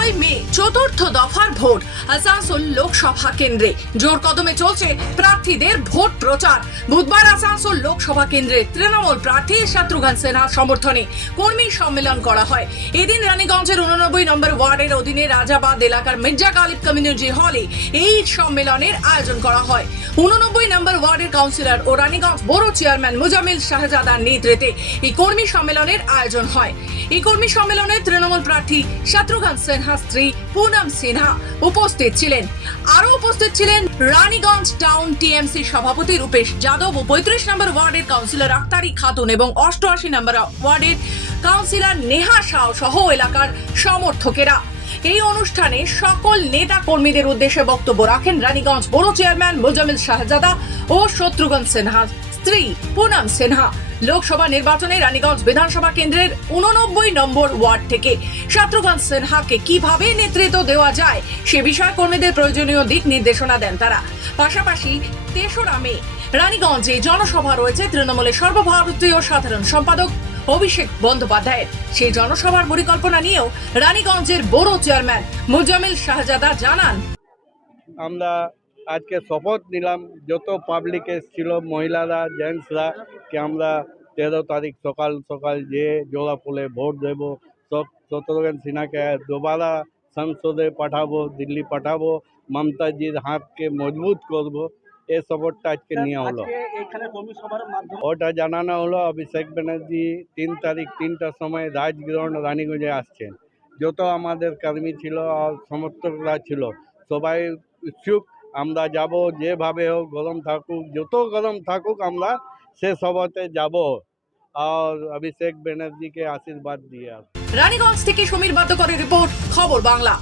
15ই মে চতুর্থ দফার ভোট আসানসোল লোকসভা কেন্দ্রে জোর কদমে চলছে প্রার্থীদের ভোট প্রচার। বুধবার আসানসোল লোকসভা কেন্দ্রে তৃণমূল প্রার্থী শত্রুঘ্ন সিনহার সমর্থনে কর্মী সম্মেলন করা হয়। এদিন রানীগঞ্জের 89 নম্বর ওয়ার্ডের অধীনে রাজাবাদ এলাকার মির্জা গালিব কমিউনিটি হলে এই সম্মেলনের আয়োজন করা হয়। 89 নম্বর ওয়ার্ডের কাউন্সিলর ও রানীগঞ্জ বড় চেয়ারম্যান মুজামিল শাহজাদার নেতৃত্বে এই কর্মী সম্মেলনের আয়োজন হয়। এই কর্মী সম্মেলনে তৃণমূল প্রার্থী শত্রুঘ্ন সিনহার স্ত্রী পুনম সিনহা উপস্থিত ছিলেন। আরো উপস্থিত ছিলেন রানীগঞ্জ টাউন টিএমসি সভাপতি রূপেশ যাদব ও 35 নম্বর ওয়ার্ডের কাউন্সিলর আক্তারি খাতুন এবং 88 নম্বর ওয়ার্ডের কাউন্সিলর নেহা শাহ সহ এলাকার সমর্থকেরা। এই অনুষ্ঠানে সকল নেতা কর্মীদের উদ্দেশ্যে বক্তব্য রাখেন রানীগঞ্জ বড় চেয়ারম্যান মুজামিল শাহজাদা ও শত্রুঘ্ন সিনহার স্ত্রী পুনম সিনহা। লোকসভা নির্বাচনে রানীগঞ্জ বিধানসভা কেন্দ্রের 89 নম্বর ওয়ার্ড থেকে শত্রুঘ্ন সিনহাকে কিভাবে নেতৃত্ব দেওয়া যায় সে বিষয়ে কর্মীদের প্রয়োজনীয় দিক নির্দেশনা দেন তারা। পাশাপাশি 3রা মে রানীগঞ্জে জনসভা রয়েছে তৃণমূলের সর্বভারতীয় সাধারণ সম্পাদক অভিষেক বন্দ্যোপাধ্যায়ের। সেই জনসভার পরিকল্পনা নিয়েও রানীগঞ্জের বড় চেয়ারম্যান মুজামিল শাহজাদা জানান, আমরা আজকে শপথ নিলাম যত পাবলিক এসেছিল মহিলারা জেন্টসরা কি আমরা 13 তারিখ সকাল সকাল যে জোড়া ফুলে ভোট দেবো, সব শত্রুঘ্ন সিনহাকে दोबारा সংসদে পাঠাবো, দিল্লি পাঠাবো, মমতাজির হাতকে মজবুত করব। এই শপথটা আজকে নেওয়া হলো। ওটা জানানো হলো অভিষেক ব্যানার্জি 3 তারিখ 3টার সময় রাজগ্রহণ রানীগঞ্জে আসছেন। যত আমাদের কর্মী ছিল আর সমর্থকরা ছিল সবাই ইচ্ছুক, আমরা যাব যেভাবে হোক, গরম থাকুক যত গরম থাকুক আমরা সে সভাতে যাব আর অভিষেক ব্যানার্জিকে আশীর্বাদ দিয়ে আসবো। রানীগঞ্জ থেকে সমীর বাদ্যকরের রিপোর্ট, খবর বাংলা।